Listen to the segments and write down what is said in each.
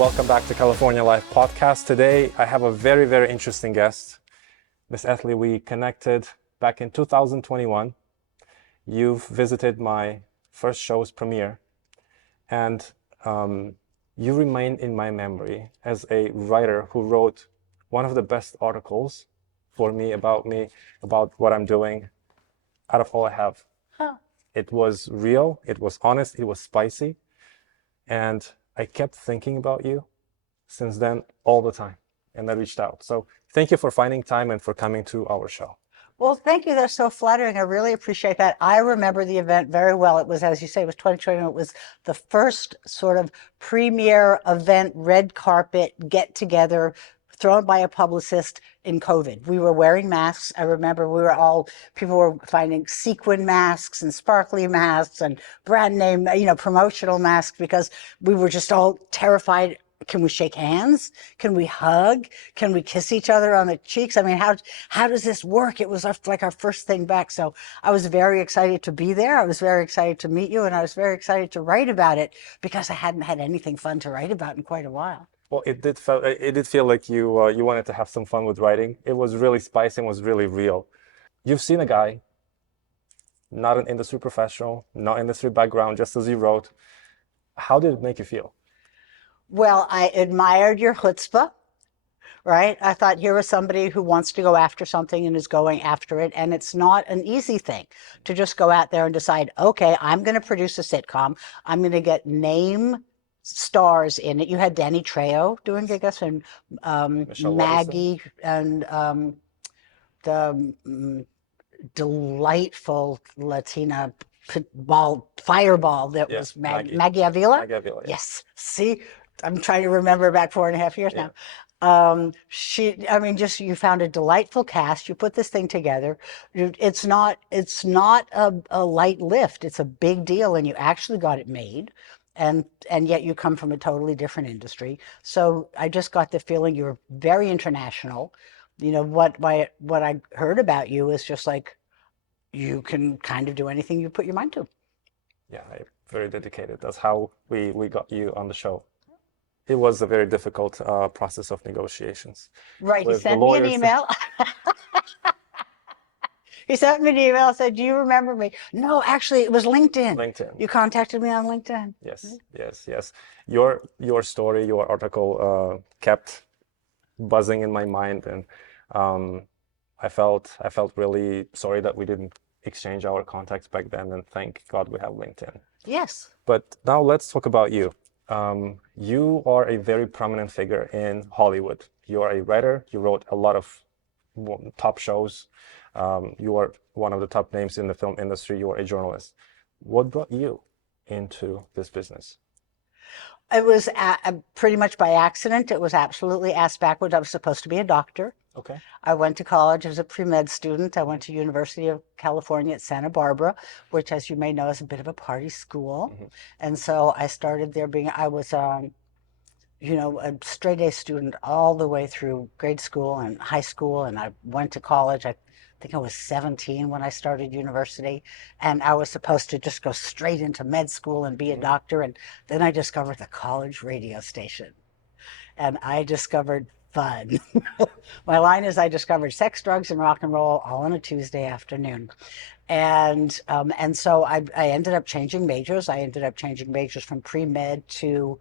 Welcome back to California Life Podcast. Today, I have a very, very interesting guest. Miss Ethlie, we connected back in 2021. You've visited my first show's premiere, and you remain in my memory as a writer who wrote one of the best articles for me, about what I'm doing, out of all I have. Huh. It was real, it was honest, it was spicy, and I kept thinking about you since then all the time, and I reached out. So thank you for finding time and for coming to our show. Well, thank you. That's so flattering. I really appreciate that. I remember the event very well. It was, as you say, it was 2020. It was the first sort of premiere event, red carpet get together thrown by a publicist in COVID. We were wearing masks. I remember people were finding sequin masks and sparkly masks and brand name, promotional masks, because we were just all terrified. Can we shake hands? Can we hug? Can we kiss each other on the cheeks? I mean, how does this work? It was like our first thing back. So I was very excited to be there. I was very excited to meet you, and I was very excited to write about it because I hadn't had anything fun to write about in quite a while. Well, it did feel like you wanted to have some fun with writing. It was really spicy and was really real. You've seen a guy, not an industry professional, not industry background, just as you wrote. How did it make you feel? Well, I admired your chutzpah, right? I thought, here was somebody who wants to go after something and is going after it. And it's not an easy thing to just go out there and decide, okay, I'm going to produce a sitcom. I'm going to get name stars in it. You had Danny Trejo doing, I guess, and Maggie, and the delightful Latina fireball that was Maggie Avila. Yes. See, I'm trying to remember back 4.5 years now. You found a delightful cast. You put this thing together. It's not a light lift. It's a big deal, and you actually got it made. And yet you come from a totally different industry. So I just got the feeling you're very international. What I heard about you is just like, you can kind of do anything you put your mind to. Yeah, very dedicated. That's how we got you on the show. It was a very difficult process of negotiations. Right, he sent me an email. He sent me an email and said, do you remember me? No, actually, it was LinkedIn. LinkedIn. You contacted me on LinkedIn. Yes. Your story, your article kept buzzing in my mind, and I felt really sorry that we didn't exchange our contacts back then, and thank God we have LinkedIn. Yes. But now let's talk about you. You are a very prominent figure in Hollywood. You are a writer. You wrote a lot of top shows. You are one of the top names in the film industry. You are a journalist. What brought you into this business? It was pretty much by accident. It was absolutely ass backwards. I was supposed to be a doctor. Okay. I went to college as a pre-med student. I went to University of California at Santa Barbara, which, as you may know, is a bit of a party school. Mm-hmm. And so I started there I was a straight A student all the way through grade school and high school. And I went to college. I think I was 17 when I started university, and I was supposed to just go straight into med school and be a doctor. And then I discovered the college radio station, and I discovered fun. My line is, I discovered sex, drugs, and rock and roll all on a Tuesday afternoon. And so I ended up changing majors. I ended up changing majors from pre-med to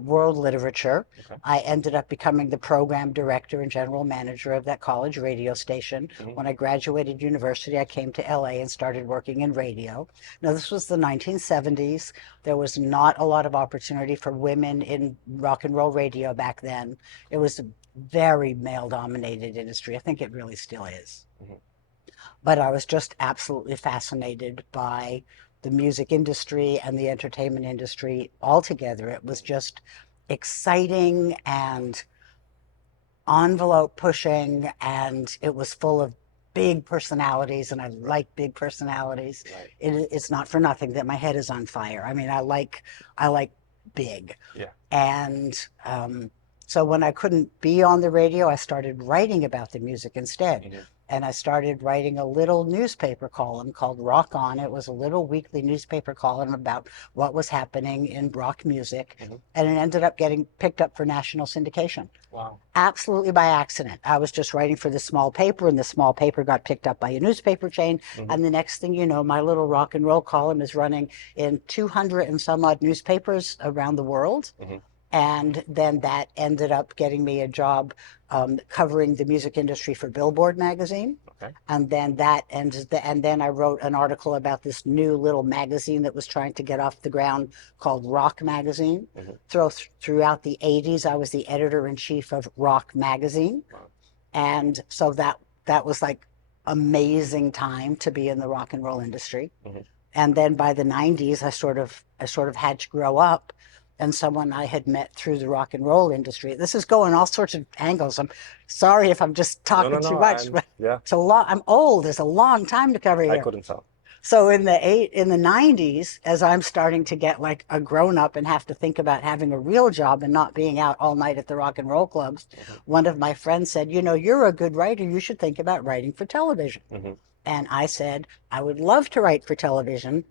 world literature. Okay. I ended up becoming the program director and general manager of that college radio station. Mm-hmm. When I graduated university, I came to LA and started working in radio. Now, this was the 1970s. There was not a lot of opportunity for women in rock and roll radio back then. It was a very male-dominated industry. I think it really still is. Mm-hmm. But I was just absolutely fascinated by the music industry and the entertainment industry altogether. It was just exciting and envelope pushing, and it was full of big personalities, and I like big personalities. Right. It's not for nothing that my head is on fire. I mean, I like big. Yeah. And so when I couldn't be on the radio, I started writing about the music instead. Mm-hmm. and I started writing a little newspaper column called Rock On. It was a little weekly newspaper column about what was happening in rock music, and it ended up getting picked up for national syndication. Wow. Absolutely by accident. I was just writing for this small paper, and the small paper got picked up by a newspaper chain. And the next thing you know, my little rock and roll column is running in 200 and some odd newspapers around the world. And then that ended up getting me a job covering the music industry for Billboard magazine. Okay. And then and then I wrote an article about this new little magazine that was trying to get off the ground called Rock Magazine. Throughout the 80s, I was the editor-in-chief of Rock Magazine. Wow. And so that was like amazing time to be in the rock and roll industry. And then by the 90s, I sort of had to grow up. And someone I had met through the rock and roll industry. This is going all sorts of angles. I'm sorry if I'm just talking too much. But yeah. it's a lot. I'm old. There's a long time to cover here. I couldn't tell. So in the 90s, as I'm starting to get like a grown up and have to think about having a real job and not being out all night at the rock and roll clubs, one of my friends said, you know, you're a good writer. You should think about writing for television. And I said, I would love to write for television,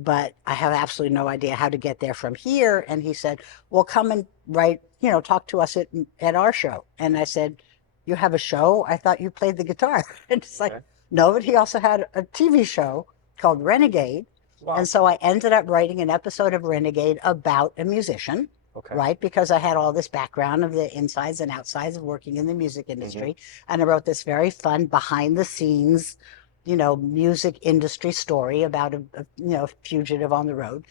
but I have absolutely no idea how to get there from here. And he said, well, come and write, you know, talk to us at our show. And I said, you have a show? I thought you played the guitar. And it's like, no, but he also had a TV show called Renegade. Wow. And so I ended up writing an episode of Renegade about a musician, right? Because I had all this background of the insides and outsides of working in the music industry. And I wrote this very fun behind the scenes, you know, music industry story about a fugitive on the road.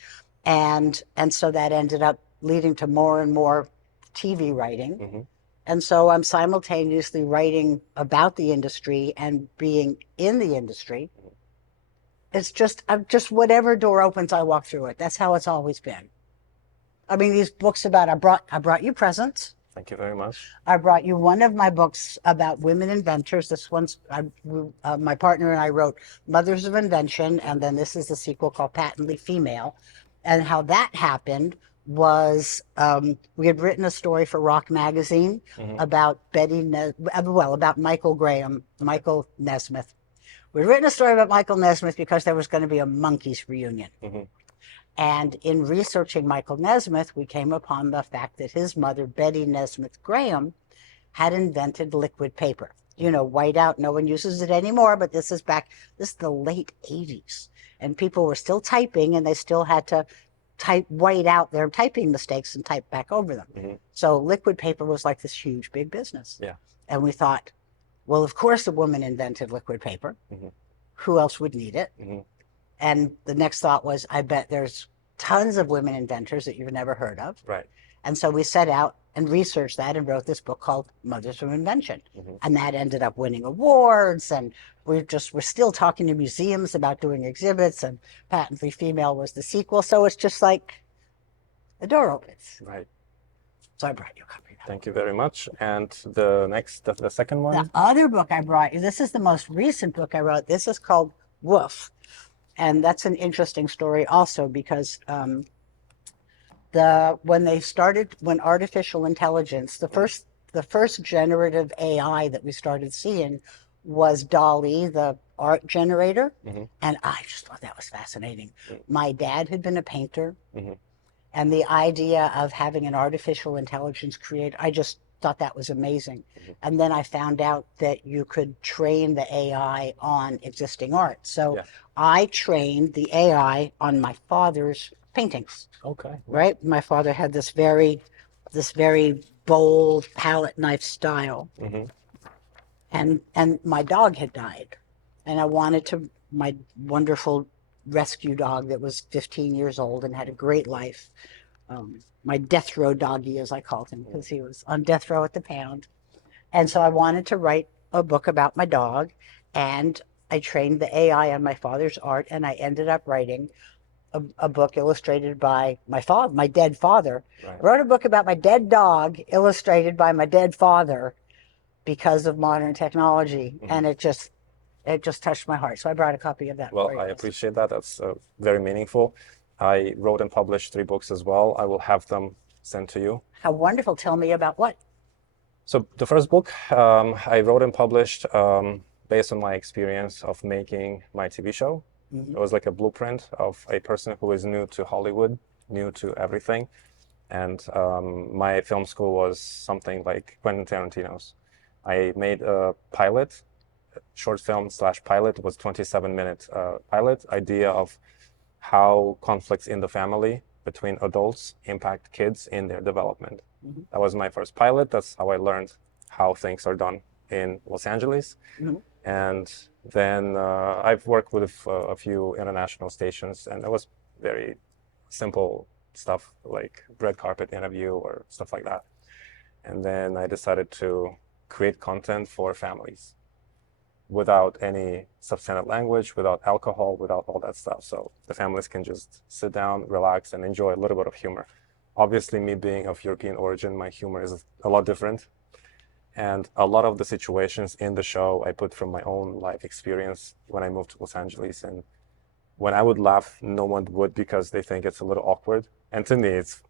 And so that ended up leading to more and more TV writing. And so I'm simultaneously writing about the industry and being in the industry. It's just, whatever door opens, I walk through it. That's how it's always been. I mean, these books about, I brought you presents. Thank you very much. I brought you one of my books about women inventors. This one's, my partner and I wrote Mothers of Invention, and then this is the sequel called Patently Female. And how that happened was we had written a story for Rock Magazine about about Michael Nesmith. We'd written a story about Michael Nesmith because there was going to be a Monkees reunion. And in researching Michael Nesmith, we came upon the fact that his mother, Betty Nesmith Graham, had invented liquid paper. You know, whiteout, no one uses it anymore, but this is the late 80s. And people were still typing, and they still had to white out their typing mistakes and type back over them. So liquid paper was like this huge, big business. Yeah. And we thought, well, of course a woman invented liquid paper. Who else would need it? And the next thought was, I bet there's tons of women inventors that you've never heard of. Right. And so we set out and researched that and wrote this book called Mothers of Invention. And that ended up winning awards. And we're still talking to museums about doing exhibits, and Patently Female was the sequel. So it's just like the door opens. Right. So I brought you a copy of that. Thank you very much. And the second one? The other book I brought you, this is the most recent book I wrote. This is called Woof. And that's an interesting story also, because when artificial intelligence, the first generative AI that we started seeing was DALL-E, the art generator. And I just thought that was fascinating. My dad had been a painter, and the idea of having an artificial intelligence create, I just thought that was amazing. And then I found out that you could train the AI on existing art. So I trained the AI on my father's paintings. Okay. Right? My father had this very bold palette knife style. And my dog had died. And I wanted my wonderful rescue dog that was 15 years old and had a great life. My death row doggy, as I called him, because he was on death row at the pound. And so I wanted to write a book about my dog, and I trained the AI on my father's art, and I ended up writing a book illustrated by my dead father. Right. I wrote a book about my dead dog, illustrated by my dead father, because of modern technology, and it just touched my heart. So I brought a copy of that. Well, I appreciate that. That's very meaningful. I wrote and published 3 books as well. I will have them sent to you. How wonderful. Tell me about what? So the first book I wrote and published based on my experience of making my TV show. It was like a blueprint of a person who is new to Hollywood, new to everything. And my film school was something like Quentin Tarantino's. I made a pilot, short film / pilot. It was 27-minute pilot idea of how conflicts in the family between adults impact kids in their development. That was my first pilot. That's how I learned how things are done in Los Angeles. And then I've worked with a few international stations, and it was very simple stuff like red carpet interview or stuff like that. And then I decided to create content for families without any substandard language, without alcohol, without all that stuff. So the families can just sit down, relax, and enjoy a little bit of humor. Obviously, me being of European origin, my humor is a lot different. And a lot of the situations in the show I put from my own life experience when I moved to Los Angeles. And when I would laugh, no one would, because they think it's a little awkward. And to me, it's...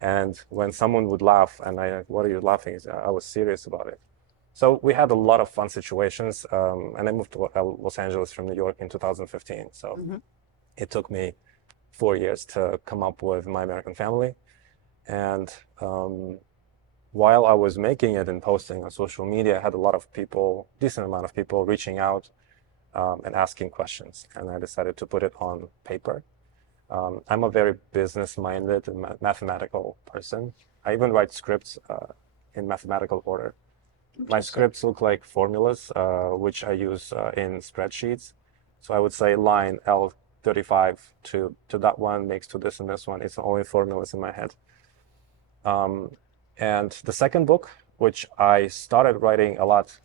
And when someone would laugh and what are you laughing? I was serious about it. So we had a lot of fun situations. And I moved to Los Angeles from New York in 2015. So it took me 4 years to come up with My American Family. And while I was making it and posting on social media, I had a lot of people, decent amount of people reaching out and asking questions. And I decided to put it on paper. I'm a very business-minded and mathematical person. I even write scripts in mathematical order. My scripts look like formulas, which I use in spreadsheets. So I would say line L35 to that one makes to this and this one. It's only formulas in my head. And the second book, which I started writing a lot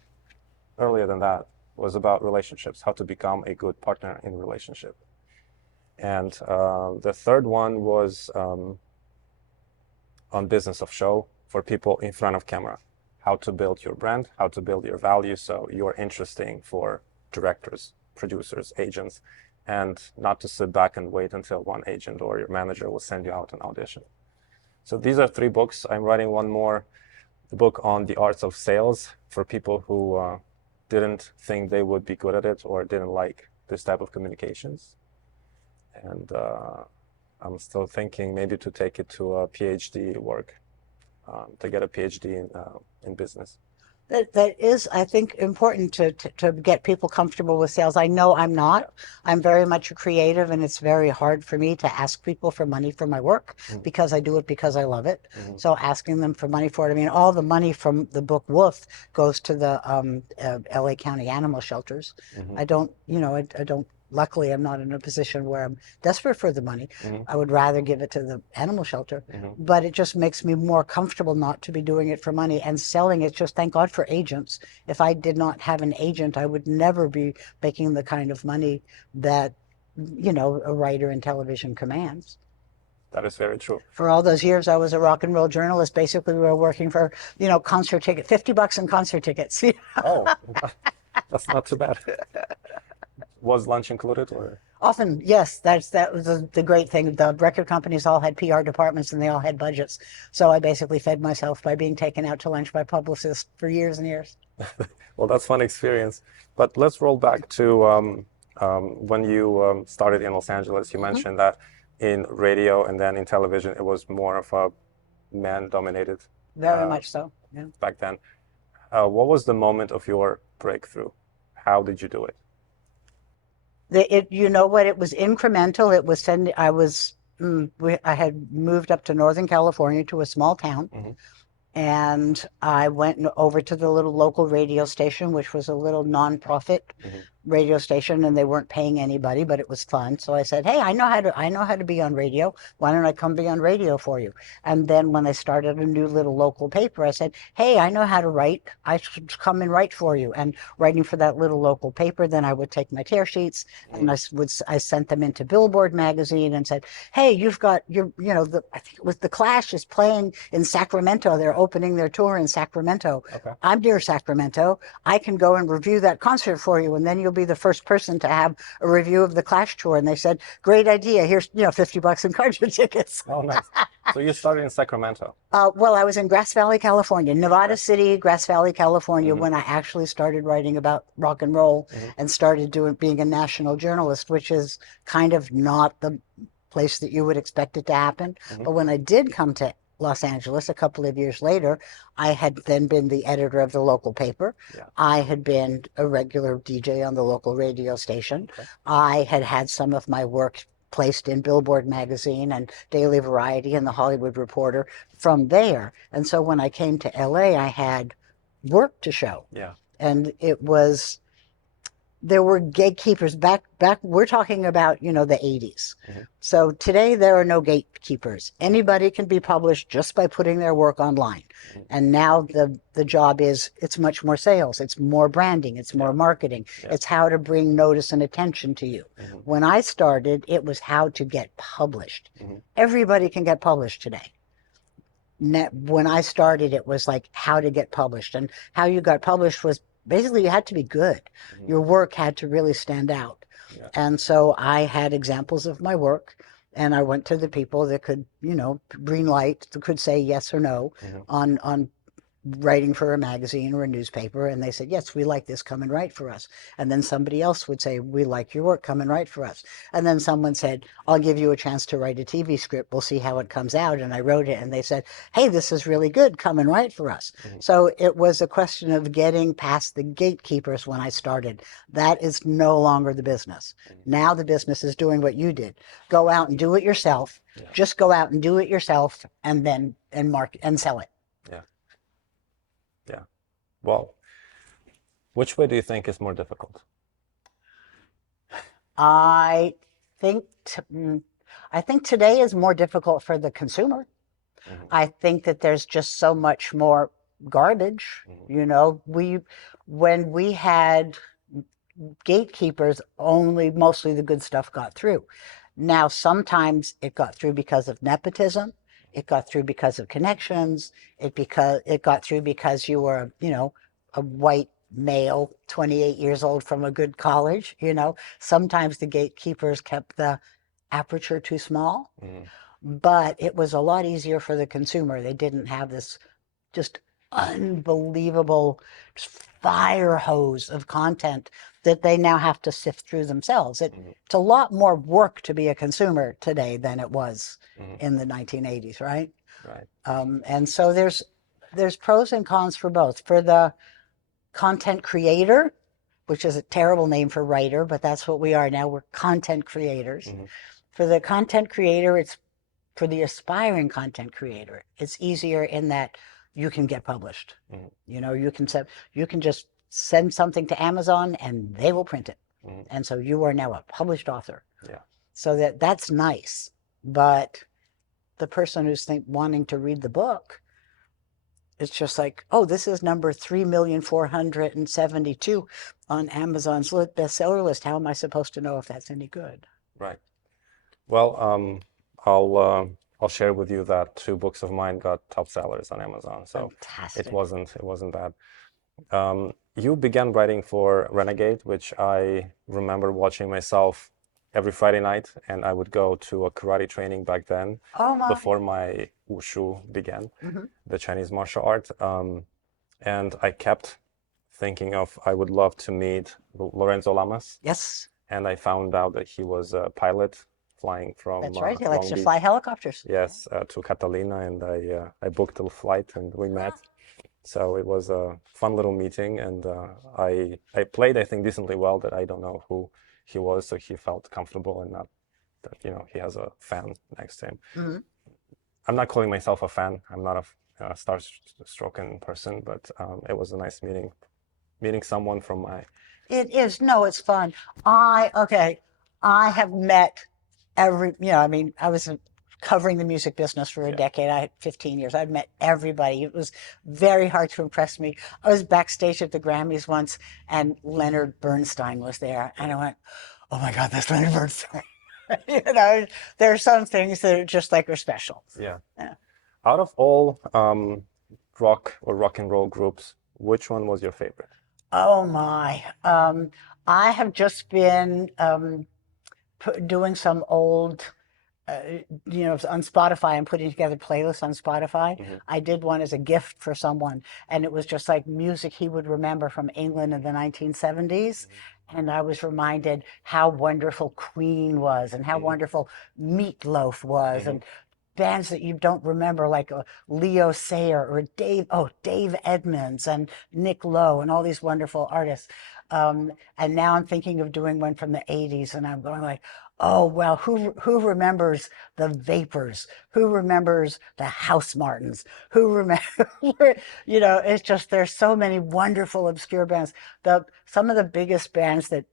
earlier than that, was about relationships, how to become a good partner in a relationship. And the third one was on business of show for people in front of camera, how to build your brand, how to build your value so you're interesting for directors, producers, agents, and not to sit back and wait until one agent or your manager will send you out an audition. So these are 3 books. I'm writing one more, the book on the arts of sales for people who didn't think they would be good at it or didn't like this type of communications. And I'm still thinking maybe to take it to a PhD work, to get a PhD in business. That is, I think, important to get people comfortable with sales. I know I'm not. I'm very much a creative, and it's very hard for me to ask people for money for my work because I do it because I love it. So asking them for money for it, I mean, all the money from the book Wolf goes to the LA County animal shelters. I don't, I don't. Luckily, I'm not in a position where I'm desperate for the money. I would rather give it to the animal shelter, but it just makes me more comfortable not to be doing it for money and selling it. Just thank God for agents. If I did not have an agent, I would never be making the kind of money that, a writer in television commands. That is very true. For all those years, I was a rock and roll journalist. Basically, we were working for, concert ticket, $50 in concert tickets. Oh, that's not too bad. Was lunch included, or? Often, yes. That was the great thing. The record companies all had PR departments and they all had budgets. So I basically fed myself by being taken out to lunch by publicists for years and years. Well, that's fun experience. But let's roll back to when you started in Los Angeles. You mentioned that in radio and then in television, it was more of a man-dominated. Very much so. Yeah. Back then. What was the moment of your breakthrough? How did you do it? You know what? It was incremental. It was I had moved up to Northern California to a small town, and I went over to the little local radio station, which was a little nonprofit radio station, and they weren't paying anybody, but it was fun. So I said, "Hey, I know how to be on radio. Why don't I come be on radio for you?" And then when I started a new little local paper, I said, "Hey, I know how to write. I should come and write for you." And writing for that little local paper, then I would take my tear sheets and I sent them into Billboard magazine and said, "Hey, you've got I think it was The Clash is playing in Sacramento. They're opening their tour in Sacramento. Okay. I'm near Sacramento. I can go and review that concert for you, and then you'll be the first person to have a review of the Clash tour. And they said, great idea. Here's, $50 in concert tickets. Oh, nice. So you started in Sacramento. Well, I was in Grass Valley, California, Nevada City, Grass Valley, California, Mm-hmm. when I actually started writing about rock and roll Mm-hmm. and started being a national journalist, which is kind of not the place that you would expect it to happen. Mm-hmm. But when I did come to Los Angeles a couple of years later, I had then been the editor of the local paper. Yeah. I had been a regular DJ on the local radio station. Okay. I had had some of my work placed in Billboard magazine and Daily Variety and the Hollywood Reporter from there. And so when I came to LA, I had work to show. Yeah. And there were gatekeepers back we're talking about, the 80s. Mm-hmm. So today there are no gatekeepers. Anybody can be published just by putting their work online. Mm-hmm. And now the job is, it's much more sales, it's more branding, it's more marketing. Yeah. It's how to bring notice and attention to you. Mm-hmm. When I started, it was how to get published. Mm-hmm. Everybody can get published today. When I started, it was like how to get published, and how you got published was basically you had to be good. Mm-hmm. Your work had to really stand out. Yeah. And so I had examples of my work, and I went to the people that could, green light, that could say yes or no Mm-hmm. on writing for a magazine or a newspaper, and they said, yes, we like this, come and write for us. And then somebody else would say, we like your work, come and write for us. And then someone said, I'll give you a chance to write a TV script, we'll see how it comes out. And I wrote it, and they said, hey, this is really good, come and write for us. Mm-hmm. So it was a question of getting past the gatekeepers when I started. That is no longer the business. Mm-hmm. Now the business is doing what you did. Go out and do it yourself. Yeah. Just go out and do it yourself, and then market and sell it. Yeah. Yeah. Well, which way do you think is more difficult? I think today is more difficult for the consumer. Mm-hmm. I think that there's just so much more garbage. Mm-hmm. When we had gatekeepers, mostly the good stuff got through. Now sometimes it got through because of nepotism. It got through because of connections. It got through because you were, a white male, 28 years old from a good college. Sometimes the gatekeepers kept the aperture too small, but it was a lot easier for the consumer. They didn't have this just unbelievable fire hose of content that they now have to sift through themselves. It's a lot more work to be a consumer today than it was in the 1980s, right? Right. And so there's pros and cons for both. For the content creator, which is a terrible name for writer, but that's what we are now. We're content creators. Mm-hmm. For the content creator, for the aspiring content creator, it's easier in that you can get published. Mm-hmm. You can just send something to Amazon and they will print it. Mm-hmm. And so you are now a published author. Yeah. So that's nice. But the person who's wanting to read the book, it's just like, oh, this is number 3,472 on Amazon's bestseller list. How am I supposed to know if that's any good? Right. Well, I'll share with you that 2 books of mine got top sellers on Amazon. So Fantastic. it wasn't bad. You began writing for Renegade, which I remember watching myself every Friday night, and I would go to a karate training back then, before my wushu began, the Chinese martial art. And I kept thinking I would love to meet Lorenzo Lamas. Yes. And I found out that he was a pilot flying from That's right. He Long likes to Beach, fly helicopters. yes, to Catalina, and I booked a flight and we met. So it was a fun little meeting, and I played, I think, decently well. That I don't know who he was, so he felt comfortable and not that he has a fan next to him. Mm-hmm. I'm not calling myself a fan. I'm not a star-stroken person, but it was a nice meeting someone from my. It is. No, it's fun. I have met I was covering the music business for a decade. I had 15 years. I'd met everybody. It was very hard to impress me. I was backstage at the Grammys once, and Leonard Bernstein was there, and I went, oh my God, that's Leonard Bernstein. There are some things that are just are special. Yeah. Out of all rock or rock and roll groups, which one was your favorite? Oh my. I have just been doing some old, on Spotify. I'm putting together playlists on Spotify. Hmm. I did one as a gift for someone, and it was just like music he would remember from England in the 1970s. And I was reminded how wonderful Queen was, and how Hmm. wonderful Meatloaf was, Hmm. and bands that you don't remember, like Leo Sayer or Dave Edmunds and Nick Lowe and all these wonderful artists. And now I'm thinking of doing one from the 80s, and I'm going like, oh, well, who remembers the Vapors? Who remembers the House Martins? Who remember, it's just, there's so many wonderful obscure bands. Some of the biggest bands that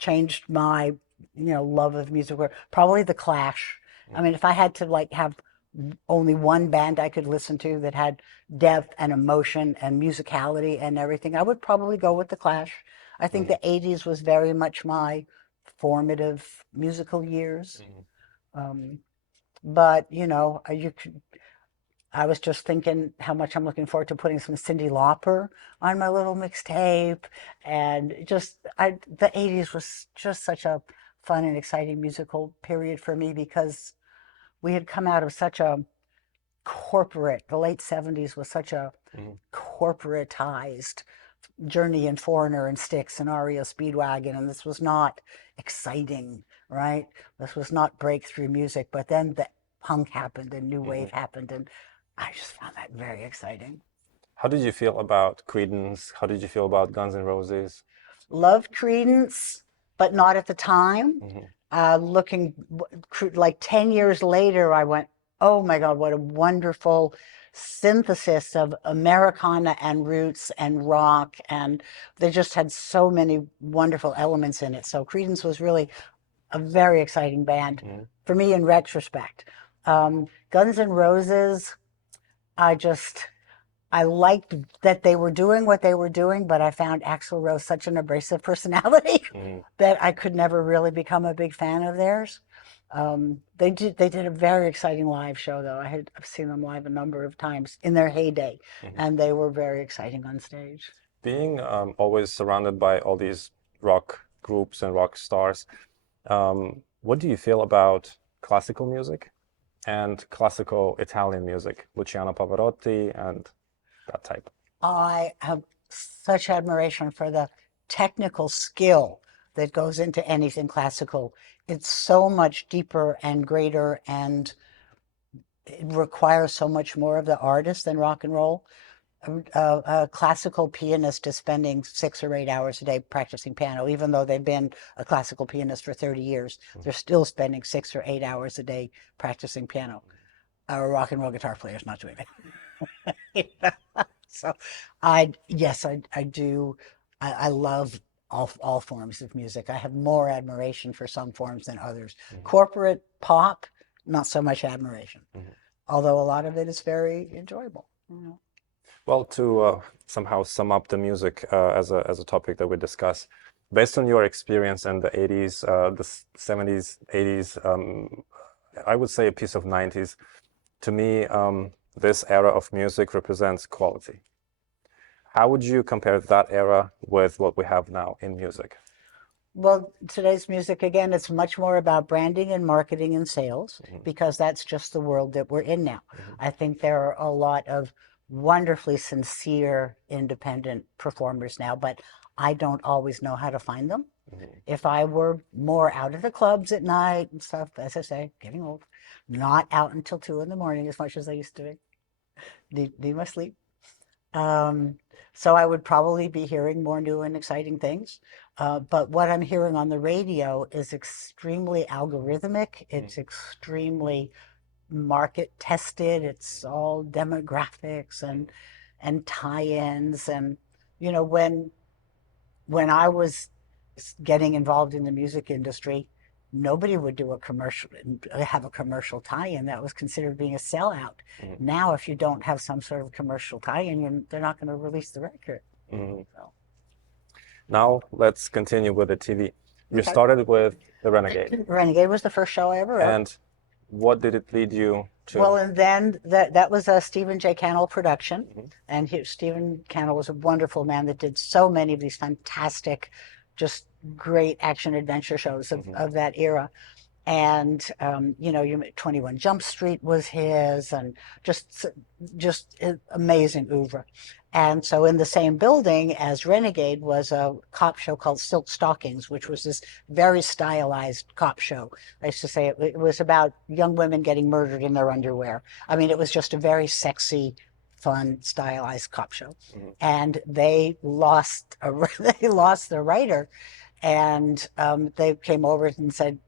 changed my, love of music were probably the Clash. I mean, if I had to like have only one band I could listen to that had depth and emotion and musicality and everything, I would probably go with the Clash. I think Hmm. the 80s was very much my formative musical years. Hmm. Um, but I was just thinking how much I'm looking forward to putting some Cyndi Lauper on my little mixtape, and the 80s was just such a fun and exciting musical period for me because we had come out of such a the late 70s was such a Hmm. corporatized Journey and Foreigner and Styx and REO Speedwagon, and this was not exciting, right? This was not breakthrough music, but then the punk happened and new Hmm. wave happened, and I just found that very exciting. How did you feel about Credence? How did you feel about Guns N' Roses? Loved Credence, but not at the time. Hmm. Looking like 10 years later, I went, oh my God, what a wonderful synthesis of Americana and roots and rock. And they just had so many wonderful elements in it. So Credence was really a very exciting band Hmm. for me in retrospect. Guns N' Roses, I just, I liked that they were doing what they were doing, but I found Axl Rose such an abrasive personality Hmm. that I could never really become a big fan of theirs. They did a very exciting live show though. I've seen them live a number of times in their heyday, Hmm. and they were very exciting on stage. Being always surrounded by all these rock groups and rock stars, what do you feel about classical music and classical Italian music, Luciano Pavarotti and that type? I have such admiration for the technical skill that goes into anything classical. It's so much deeper and greater, and it requires so much more of the artist than rock and roll. A classical pianist is spending 6 or 8 hours a day practicing piano, even though they've been a classical pianist for 30 years. They're still spending 6 or 8 hours a day practicing piano. A rock and roll guitar player is not doing that. So, yes, I do. I love all forms of music. I have more admiration for some forms than others. Mhm. Corporate pop, not so much admiration, Mhm. although a lot of it is very enjoyable. Well, to somehow sum up the music as a topic that we discuss, based on your experience in the 80s, the 70s, 80s, I would say a piece of 90s. To me, this era of music represents quality. How would you compare that era with what we have now in music? Well, today's music, again, it's much more about branding and marketing and sales Mhm. because that's just the world that we're in now. Mhm. I think there are a lot of wonderfully sincere independent performers now, but I don't always know how to find them. Mhm. If I were more out at the clubs at night and stuff, as I say, getting old, not out until 2 in the morning as much as I used to be, need my sleep. Um, so I would probably be hearing more new and exciting things. But what I'm hearing on the radio is extremely algorithmic. Mhm. It's extremely market tested. It's all demographics and tie-ins. And when I was getting involved in the music industry, nobody would do a commercial, have a commercial tie-in. That was considered being a sellout. Mhm. Now, if you don't have some sort of commercial tie-in, they're not going to release the record. Mhm. So, Now let's continue with the TV. You okay. started with The Renegade, Renegade was the first show I ever wrote. and what did it lead you Well, to? and then that was a Stephen J. Cannell production, Mhm. and Stephen Cannell was a wonderful man that did so many of these fantastic just great action adventure shows of that era. And you know, 21 Jump Street was his, and just amazing oeuvre. And so in the same building as Renegade was a cop show called Silk Stockings, which was this very stylized cop show. I used to say it was about young women getting murdered in their underwear. I mean, it was just a very sexy, fun, stylized cop show. And they lost they lost their writer, and they came over and said,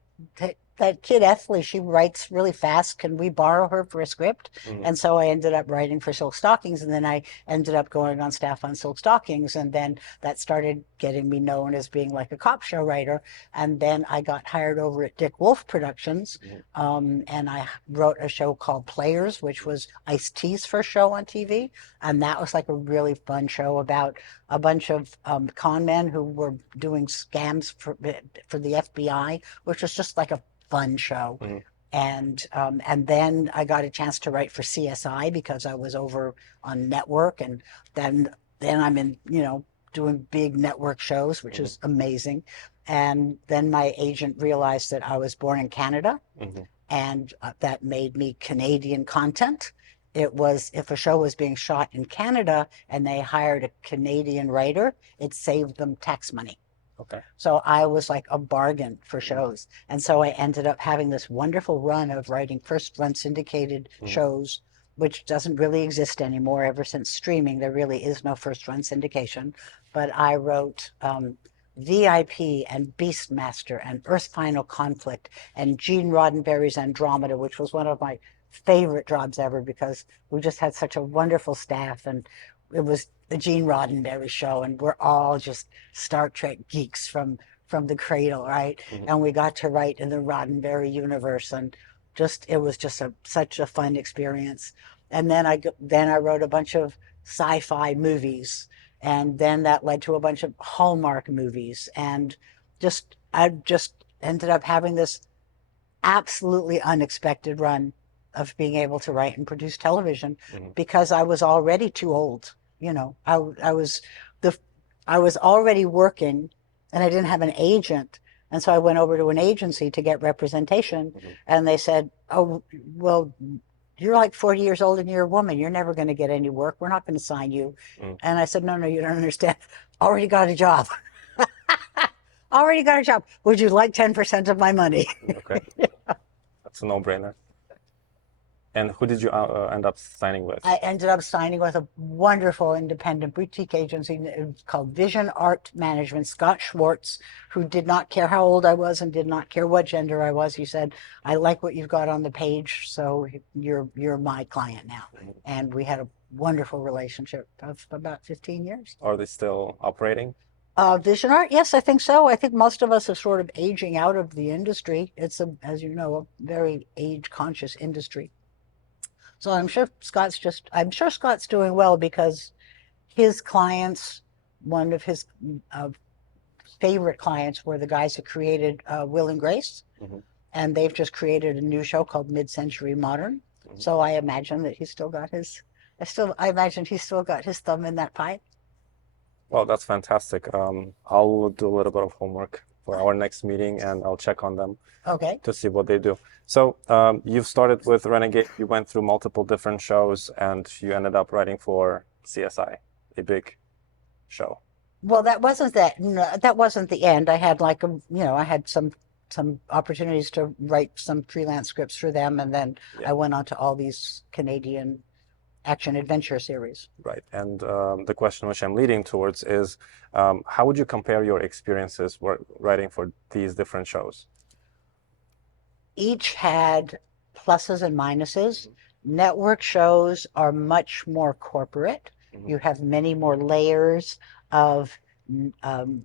that kid Ethlie, she writes really fast. Can we borrow her for a script? And so I ended up writing for Silk Stockings, and then I ended up going on staff on Silk Stockings, and then that started getting me known as being like a cop show writer. And then I got hired over at Dick Wolf Productions, and I wrote a show called Players, which was Ice-T's first show on TV, and that was like a really fun show about a bunch of con men who were doing scams for the FBI, which was just like a fun show. And then I got a chance to write for CSI because I was over on network, and then I'm in, you know, doing big network shows, which is amazing. And then my agent realized that I was born in Canada, and that made me Canadian content. It was, if a show was being shot in Canada and they hired a Canadian writer, it saved them tax money. Okay. So I was like a bargain for shows. And so I ended up having this wonderful run of writing first run syndicated shows, which doesn't really exist anymore ever since streaming. There really is no first run syndication. But I wrote VIP and Beastmaster and Earth Final Conflict and Gene Roddenberry's Andromeda, which was one of my favorite jobs ever because we just had such a wonderful staff, and it was the Gene Roddenberry show, and we're all just Star Trek geeks from the cradle, right? And we got to write in the Roddenberry universe, and just it was just such a fun experience. And then I wrote a bunch of sci-fi movies, and then that led to a bunch of Hallmark movies, and I just ended up having this absolutely unexpected run of being able to write and produce television because I was already too old. You know, I was already working, and I didn't have an agent, and so I went over to an agency to get representation, and they said, "Oh, well, you're like 40 years old and you're a woman. You're never going to get any work. We're not going to sign you." And I said, "No, you don't understand. Already got a job. Already got a job. Would you like 10% of my money?" Okay. That's a no-brainer. And who did you end up signing with? I ended up signing with a wonderful independent boutique agency called Vision Art Management, Scott Schwartz, who did not care how old I was and did not care what gender I was. He said, "I like what you've got on the page, so you're my client now." And we had a wonderful relationship of about 15 years. Are they still operating? Vision Art, yes, I think so. I think most of us are sort of aging out of the industry. It's, as you know, a very age-conscious industry. So I'm sure Scott's doing well because his clients, one of his favorite clients were the guys who created Will and Grace, and they've just created a new show called Mid-Century Modern. So I imagine that he's still got his thumb in that pie. Well, that's fantastic. I'll do a little bit of homework for our next meeting, and I'll check on them. Okay. To see what they do. So you've started with Renegade, you went through multiple different shows, and you ended up writing for CSI, a big show. Well, that wasn't the end. I had I had some opportunities to write some freelance scripts for them, and then I went on to all these Canadian action adventure series. Right. And the question which I'm leading towards is, how would you compare your experiences writing for these different shows? Each had pluses and minuses. Network shows are much more corporate. You have many more layers of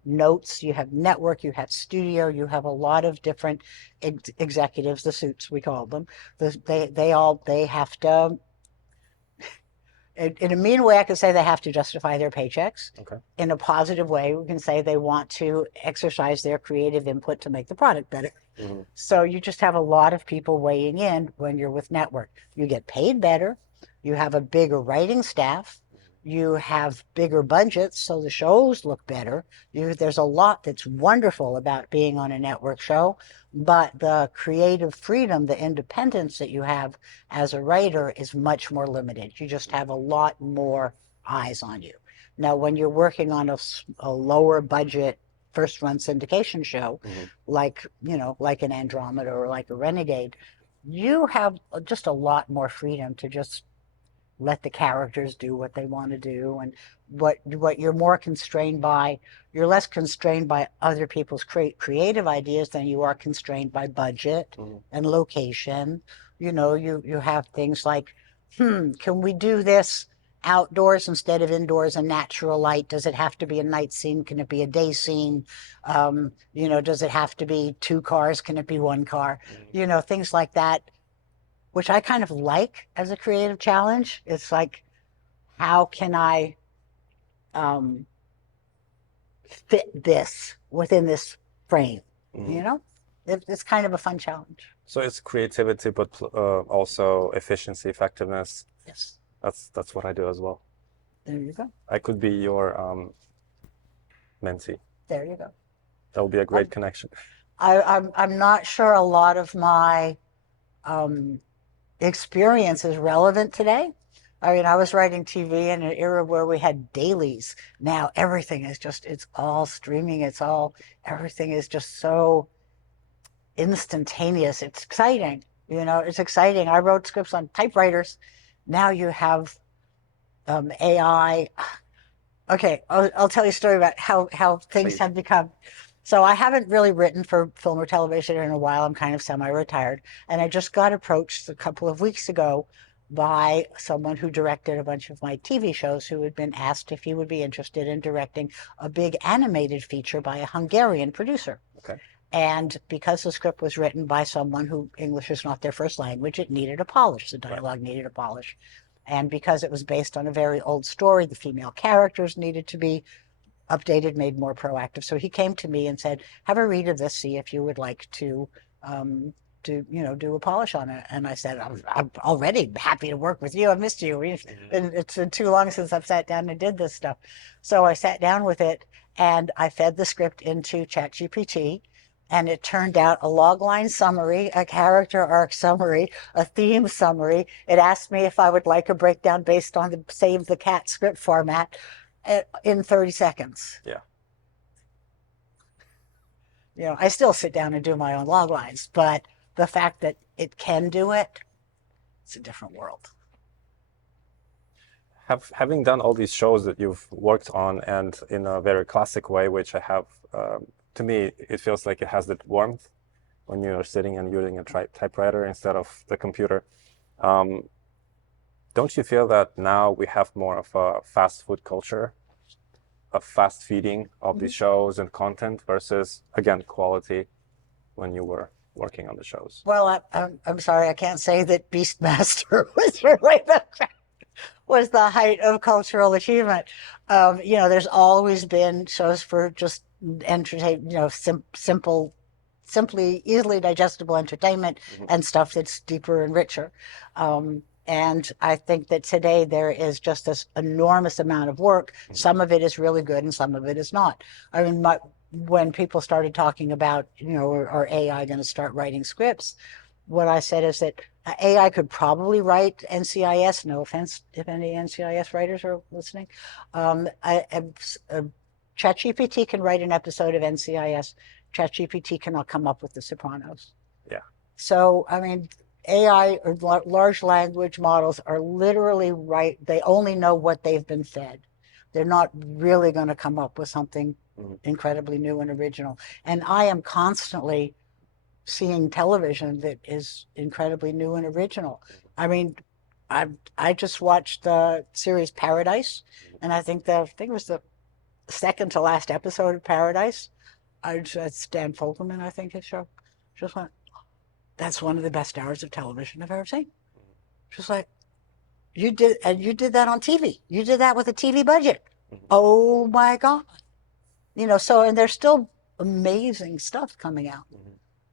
notes. You have network, you have studio, you have a lot of different executives, the suits we call them. They have to, in a mean way, I could say they have to justify their paychecks. Okay. In a positive way, we can say they want to exercise their creative input to make the product better. So you just have a lot of people weighing in when you're with network. You get paid better. You have a bigger writing staff. You have bigger budgets, so the shows look better. There's a lot that's wonderful about being on a network show, but the creative freedom, the independence that you have as a writer is much more limited. You just have a lot more eyes on you. Now, when you're working on a lower budget first run syndication show, like, like an Andromeda or like a Renegade, you have just a lot more freedom to just let the characters do what they want to do. And what you're more constrained by, you're less constrained by other people's creative ideas than you are constrained by budget and location. You have things like, can we do this outdoors instead of indoors in natural light? Does it have to be a night scene? Can it be a day scene? Does it have to be two cars? Can it be one car? Things like that, which I kind of like as a creative challenge. It's like, how can I fit this within this frame? It's kind of a fun challenge. So it's creativity, but also efficiency, effectiveness. Yes. That's what I do as well. There you go. I could be your mentee. There you go. That would be a great connection. I'm not sure a lot of my experience is relevant today. I mean, I was writing TV in an era where we had dailies. Now everything is it's all streaming. Everything is just so instantaneous. It's exciting. It's exciting. I wrote scripts on typewriters. Now you have AI. Okay, I'll tell you a story about how things have become. So I haven't really written for film or television in a while. I'm kind of semi-retired. And I just got approached a couple of weeks ago by someone who directed a bunch of my TV shows, who had been asked if he would be interested in directing a big animated feature by a Hungarian producer. Okay. And because the script was written by someone who English is not their first language, it needed a polish. The dialogue needed a polish. And because it was based on a very old story, the female characters needed to be updated, made more proactive. So he came to me and said, have a read of this, see if you would like to do a polish on it. And I said, I'm already happy to work with you. I missed you. It's been too long since I've sat down and did this stuff. So I sat down with it and I fed the script into ChatGPT. And it turned out a logline summary, a character arc summary, a theme summary. It asked me if I would like a breakdown based on the Save the Cat script format in 30 seconds. Yeah. I still sit down and do my own log lines, but the fact that it can do it, it's a different world. Having done all these shows that you've worked on, and in a very classic way, which I have, to me, it feels like it has that warmth when you're sitting and using a typewriter instead of the computer. Don't you feel that now we have more of a fast food culture, a fast feeding of these shows and content versus, again, quality when you were working on the shows? Well, I'm sorry, I can't say that Beastmaster was the height of cultural achievement. There's always been shows for just entertainment, simply easily digestible entertainment and stuff that's deeper and richer. And I think that today there is just this enormous amount of work. Some of it is really good and some of it is not. I mean, when people started talking about, are AI going to start writing scripts, what I said is that AI could probably write NCIS. No offense if any NCIS writers are listening. ChatGPT can write an episode of NCIS. ChatGPT cannot come up with The Sopranos. Yeah. So, I mean, AI or large language models are literally right. They only know what they've been fed. They're not really going to come up with something incredibly new and original. And I am constantly seeing television that is incredibly new and original. I mean, I just watched the series Paradise, and I think it was the second to last episode of Paradise. That's Dan Fogelman, I think, his show. Just went, that's one of the best hours of television I've ever seen. Just like, you did that on TV. You did that with a TV budget. Oh my God. And there's still amazing stuff coming out.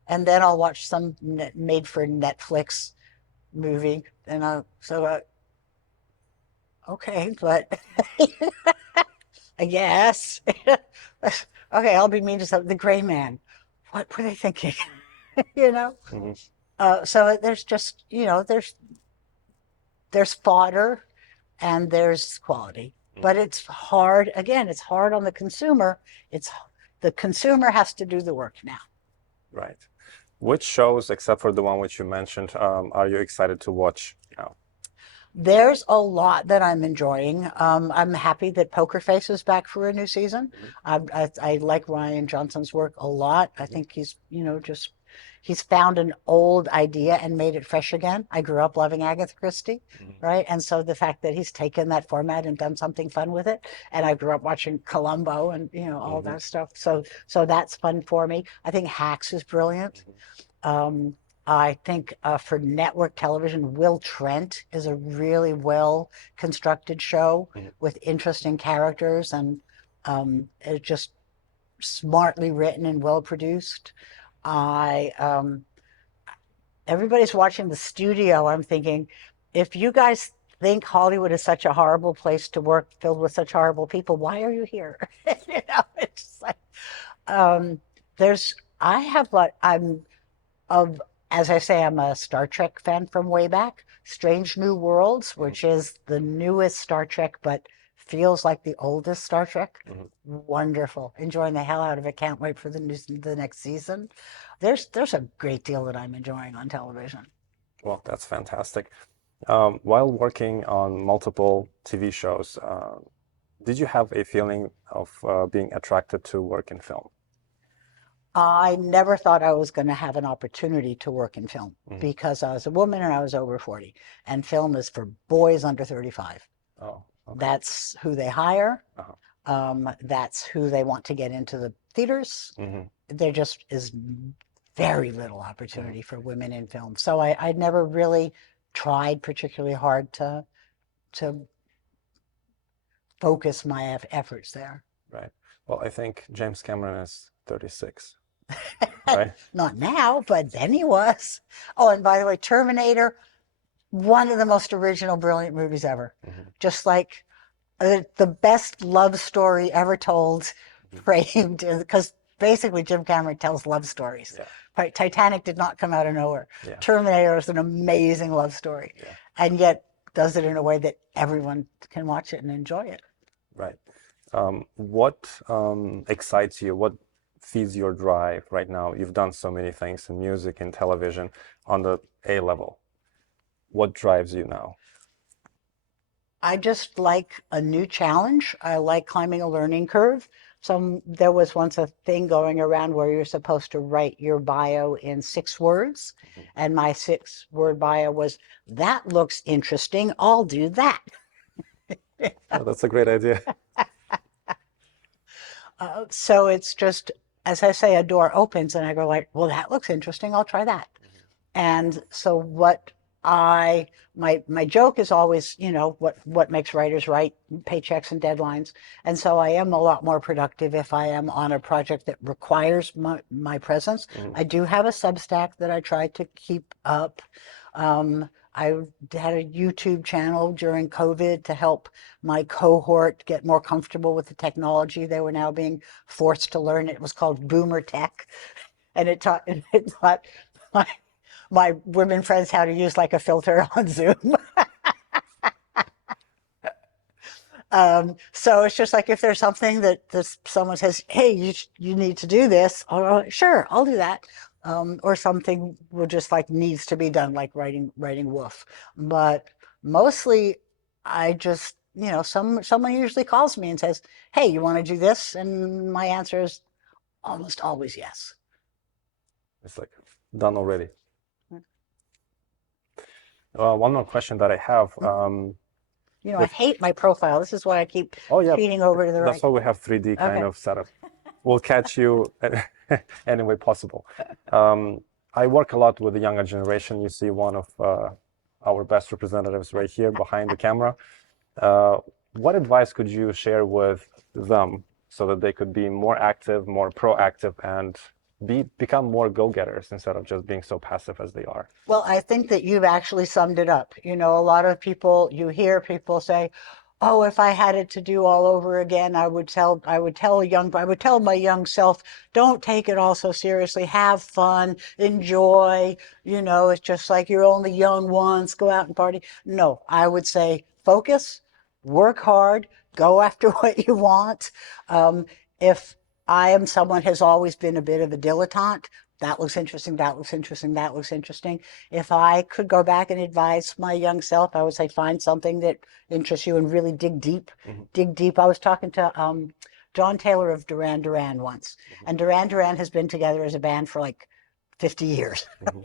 And then I'll watch some made for Netflix movie. And Okay, but I guess. Okay, I'll be mean to some the gray man. What were they thinking? You know? Hmm. So there's just, there's fodder and there's quality. But it's hard, again, it's hard on the consumer. It's the consumer has to do the work now. Right. Which shows, except for the one which you mentioned, are you excited to watch now? There's a lot that I'm enjoying. I'm happy that Poker Face is back for a new season. Hmm. I like Ryan Johnson's work a lot. I Hmm. think he's found an old idea and made it fresh again. I grew up loving Agatha Christie, Hmm. right? And so the fact that he's taken that format and done something fun with it, and I grew up watching Columbo and all Hmm. that stuff. So that's fun for me. I think Hacks is brilliant. Um, I think for network television, Will Trent is a really well constructed show Hmm. with interesting characters and it's just smartly written and well produced. I Everybody's watching The Studio. I'm thinking, if you guys think Hollywood is such a horrible place to work, filled with such horrible people, why are you here? It's just like um, there's. I have what I'm of, as I say, I'm a Star Trek fan from way back. Strange New Worlds, Hmm. which is the newest Star Trek, but feels like the oldest Star Trek. Hmm. Wonderful. Enjoying the hell out of it. Can't wait for the next season. There's a great deal that I'm enjoying on television. Well, that's fantastic. While working on multiple TV shows, did you have a feeling of being attracted to work in film? I never thought I was going to have an opportunity to work in film Hmm. because I was a woman and I was over 40, and film is for boys under 35. Oh, okay. That's who they hire. Uh-huh. That's who they want to get into the theaters. Hmm. There just is very little Hmm. opportunity for women in film. So I never really tried particularly hard to focus my efforts there. Right. Well, I think James Cameron is 36, right? Not now, but then he was. Oh, and by the way, Terminator, one of the most original, brilliant movies ever. Hmm. Just like the best love story ever told, Hmm. framed, because basically Jim Cameron tells love stories. Yeah, Right? Titanic did not come out of nowhere. yeah, Terminator is an amazing love story, yeah, and yet does it in a way that everyone can watch it and enjoy it. right. What excites you? What feeds your drive right now? You've done so many things in music and television on the A level. What drives you now? I just like a new challenge. I like climbing a learning curve. There was once a thing going around where you're supposed to write your bio in 6 words, Mhm. and my 6 word bio was, "That looks interesting. I'll do that." Oh, that's a great idea. So it's just, as I say, a door opens and I go like, "Well, that looks interesting. I'll try that." And so I my joke is always, what makes writers write, paychecks and deadlines. And so I am a lot more productive if I am on a project that requires my presence. Mhm. I do have a Substack that I try to keep up. I had a YouTube channel during COVID to help my cohort get more comfortable with the technology. They were now being forced to learn. It was called Boomer Tech, and it taught my my women friends how to use like a filter on Zoom. So it's just like if there's something that someone says, "Hey, you need to do this," sure, I'll do that. Or something will just like needs to be done, like writing woof. But mostly, I just someone usually calls me and says, "Hey, you want to do this?" And my answer is almost always yes. It's like done already. One more question that I have. I With hate my profile. This is why I keep Oh yeah, feeding over to the that's right. why we have 3D kind Okay. of setup. We'll catch you any way possible. I work a lot with the younger generation. You see one of our best representatives right here behind the camera. Uh, what advice could you share with them so that they could be more active, more proactive, and become more go-getters instead of just being so passive as they are? Well, I think that you've actually summed it up. You know, a lot of people, you hear people say, "Oh, if I had it to do all over again, I would tell my young self, don't take it all so seriously. Have fun, enjoy. You know, it's just like you're only young once. Go out and party." No, I would say focus, work hard, go after what you want. If I am someone has always been a bit of a dilettante, that looks interesting, that looks interesting, that looks interesting. If I could go back and advise my young self, I would say find something that interests you and really dig deep. Mm-hmm. Dig deep. I was talking to John Taylor of Duran Duran once, and Duran Duran has been together as a band for like 50 years. Mm-hmm.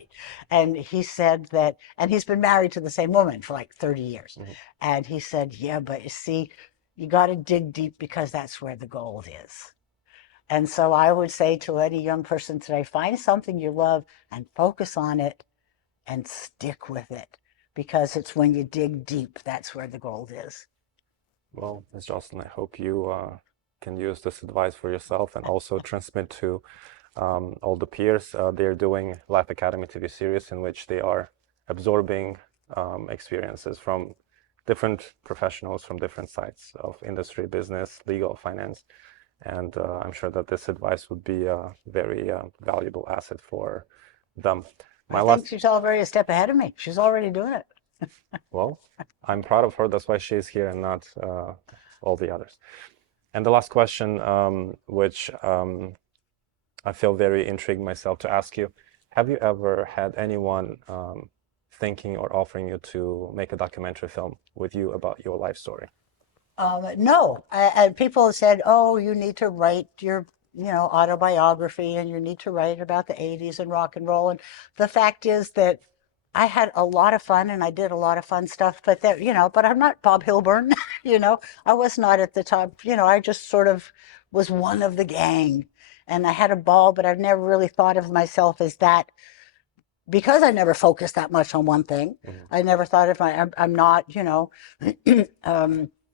And he said that, and he's been married to the same woman for like 30 years. Mm-hmm. And he said, yeah, but you see, you got to dig deep because that's where the gold is. And so I would say to any young person today, find something you love and focus on it and stick with it, because it's when you dig deep, that's where the gold is. Well, Ms. Jocelyn, I hope you can use this advice for yourself and also transmit to all the peers. They're doing Life Academy TV series in which they are absorbing experiences from different professionals from different sides of industry, business, legal, finance. And I'm sure that this advice would be a very valuable asset for them. I think she's already a step ahead of me. She's already doing it. Well, I'm proud of her. That's why she's here and not all the others. And the last question, which I feel very intrigued myself to ask you, have you ever had anyone thinking or offering you to make a documentary film with you about your life story? No, and people have said, "Oh, you need to write your, autobiography, and you need to write about the '80s and rock and roll." And the fact is that I had a lot of fun, and I did a lot of fun stuff. But but I'm not Bob Hilburn. I was not at the top. I just sort of was one of the gang, and I had a ball. But I've never really thought of myself as that because I never focused that much on one thing. Mm-hmm. I never thought of I'm not,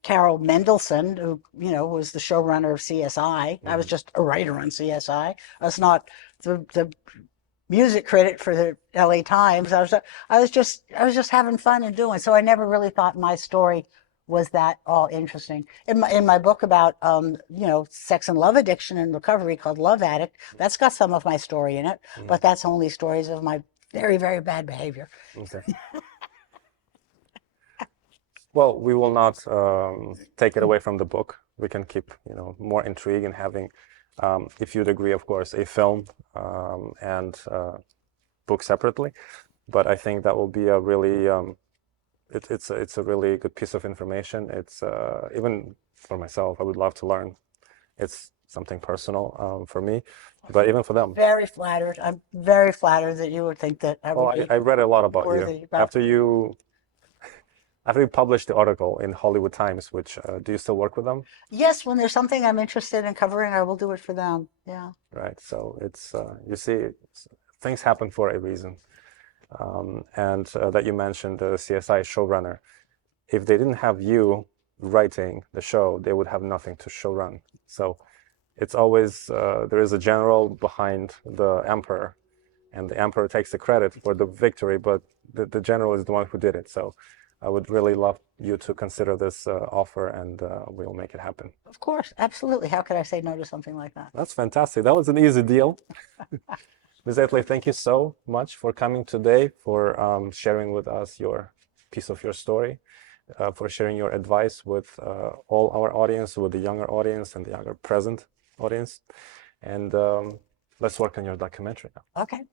Carol Mendelsohn, who, was the showrunner of CSI. I was just a writer on CSI. I was not the music critic for the LA Times. I was just having fun and doing. So I never really thought my story was that all interesting. In my book about sex and love addiction and recovery called Love Addict, that's got some of my story in it, but that's only stories of my very, very bad behavior. Okay. Well, we will not take it away from the book. We can keep, more intrigue in having, if you'd agree, of course, a film and book separately. But I think that will be a really, it's a really good piece of information. It's even for myself, I would love to learn. It's something personal for me, but even for them. Very flattered. I'm very flattered that you would think that I would be I read a lot about worthy you about- after you published the article in Hollywood Times, which do you still work with them? Yes, when there's something I'm interested in covering, I will do it for them. Yeah. Right. So it's you see, things happen for a reason. And that you mentioned the CSI showrunner. If they didn't have you writing the show, they would have nothing to showrun. So it's always there is a general behind the emperor, and the emperor takes the credit for the victory, but the general is the one who did it. So I would really love you to consider this offer, and we'll make it happen. Of course, absolutely. How could I say no to something like that? That's fantastic. That was an easy deal. Ms. Ethlie, thank you so much for coming today, for sharing with us your piece of your story, for sharing your advice with all our audience, with the younger audience and the younger present audience. And let's work on your documentary now. Okay.